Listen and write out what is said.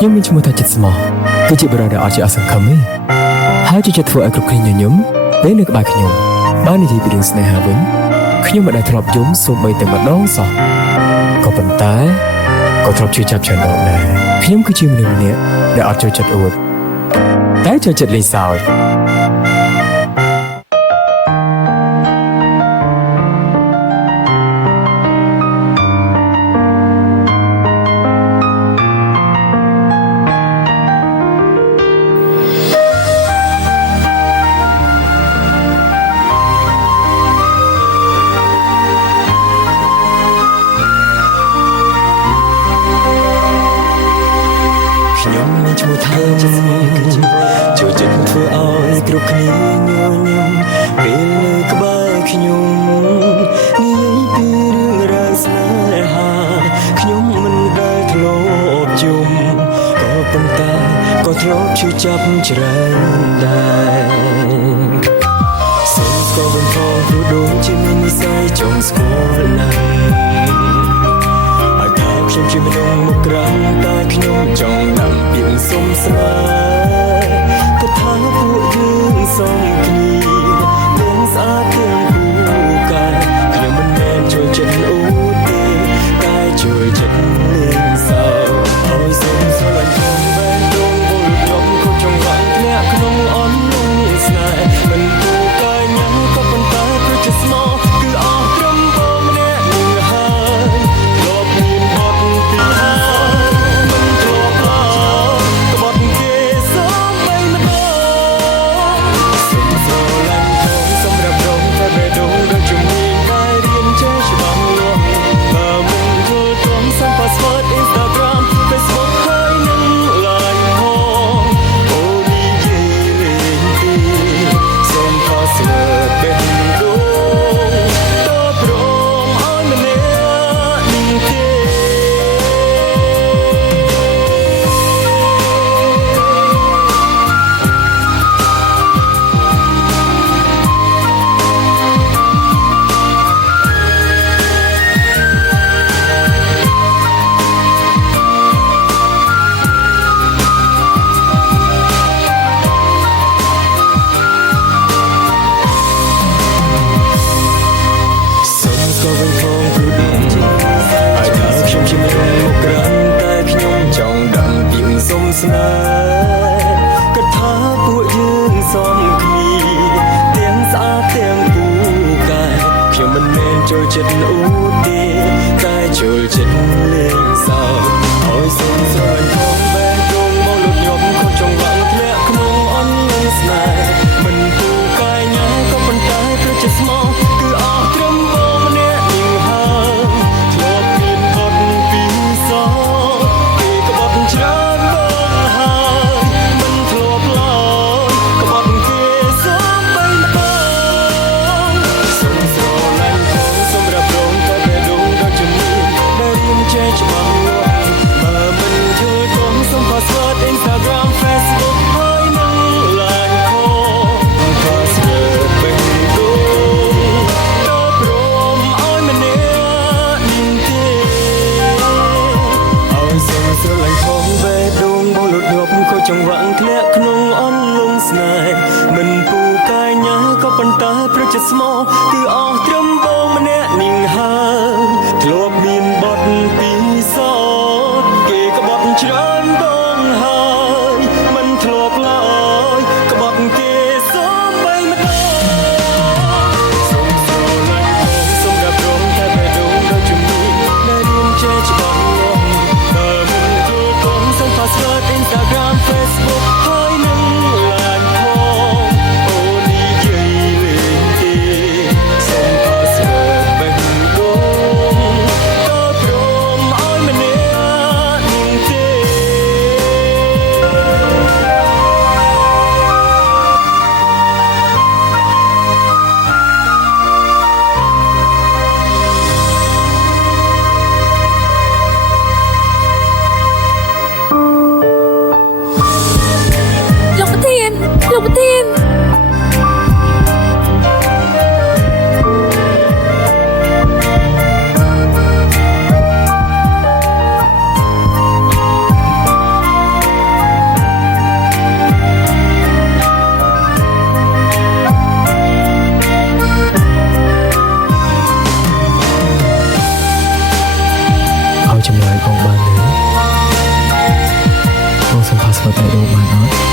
ខ្ញុំមានឈ្មោះថាចិត្តស្មោះគឺជាបរិយាអត់ជាអសង្ឃឹមទេហើយជាចិត្តធ្វើឲ្យគ្រប់គ្នាញញឹមពេលនៅក្បែរខ្ញុំបាននិយាយពីរឿងស្នេហាវិញខ្ញុំមិនដែលធ្លាប់យំសូម្បីតែម្ដងសោះក៏ប៉ុន្តែក៏ធ្លាប់ជឿចាប់ច្រើនដងដែរខ្ញុំគឺជាមនុស្សម្នាក់ដែលអត់ចូលចិត្តអួតតែចូលចិត្តលេងសើចខ្ញុំមានឈ្មោះថាចូលចិត្តធ្វើឲ្យគ្រប់គ្នាញញឹមពេលនៅក្បែរខ្ញុំនិយាយពីរឿងរ៉ាវស្នេហាខ្ញុំមិនដែលធ្លាប់ជុំក៏ប៉ុន្តែក៏ធ្លាប់ឈឺចាប់ច្រើនដែរសូមស្គាល់បំផុសព្រោះដូចជាមាននិស្ស័យចង់ស្គាល់ណាស់ខ្ញុំជាមនុស្សមកក្រាំងតែខ្ញុំចង់ដាំពាក្យសុំស្នេហ៍ក៏ថាពួកយើងសមគ្នាទាំងស្អាតទាំងគូកាយខ្ញុំមិនមែនចូលចិត្តអ៊ូទេតែជួយចិត្តលេងសើចឲ្យសុំស្រឡាញ់ខ្ញុំបែបដងបុលខ្ញុំក៏ចង់បានធ្លាក់ក្នុងអន់នោះស្នេហ៍មិនគូកាយញ៉ាំក៏ប៉ុន្តែព្រោះជាស្មោះគឺអស់ត្រឹមបងម្នាក់នឹងហើយលោកមានបត់ពីមិនធ្លាប់ឡើយក្បត់គេសូមបីម្ដងសុំស្រឡាញ់ខ្ញុំសម្រាប់រងតែបេះដូងដូចជំនាញដែលរៀនចេះច្បាស់លាស់បើមិនយល់ព្រមសំ password Instagram Facebook ហើយនឹង Line ផងអូនិយាយលេងទីសូម password បេះដូងតើព្រមឲ្យម្នាក់នឹងទេ សូមស្គាល់វិញផងព្រោះដូចជាហើយថាខ្ញុំជាមនុស្សមកក្រាំងតែខ្ញុំចង់ដាំពាក្យសុំស្នេហ៍ក៏ថាពួកយើងសមគ្នាទាំងស្អាតទាំងពូកែខ្ញុំមិនមែនចូលចិត្តអ៊ូទេតែចូលចិត្តលេងសើចឲ្យសុំស្រឡាញ់ផងបែបដងមកលុតញប់ខុសចង់វាំងធ្លាក់ក្នុងអន់នឹងស្នេហ៍មិនពូកែញ៉ាំក៏ប៉ុន្តែព្រោះជាស្មោះគឺអស់ត្រឹមបងម្នាក់នឹងហើយធ្លាប់មានបត់ពីសោគេក្បត់ច្រើនបងហើយមិនធ្លាប់ឡើយក្បត់គេសូមបីម្ដងសូមស្រឡាញ់ផងសម្រាប់រងតែបេះដូងដូចជំនាញដែលរៀនចេះច្បាស់លាស់បើមិនយល់ព្រមសូម password Instagram Facebook ហើយនឹង Line ផង password បេះដូងតើព្រមឲ្យម្នាក់នឹងទេឲ្យសូមស្រឡាញ់ផងបេះដូងមកលុតញាប់ខុសចង្វាក់ធ្លាក់ក្នុងអន្លង់ស្នេហ៍មិនពូកែញ៉ាក៏ប៉ុន្តែព្រោះជាស្មោះគឺអស់ត្រឹមបងម្នាក់នឹងហើយធ្លាប់មានបត់ពីសោតគេក្បត់ច្រើនបងហើយមិនធ្លាប់ឡើយក្បត់គេសូមបីម្ដងសូមស្រឡាញ់ផងសម្រាប់រងតែបេះដូងដូចជំនាញដែលរៀនចេះច្បាស់លាស់បើមិនយល់ព្រមសូម password Instagram Facebook ហើយនឹង Line ផងអូនិយាយលេងទេសូម password បេះដូង អត់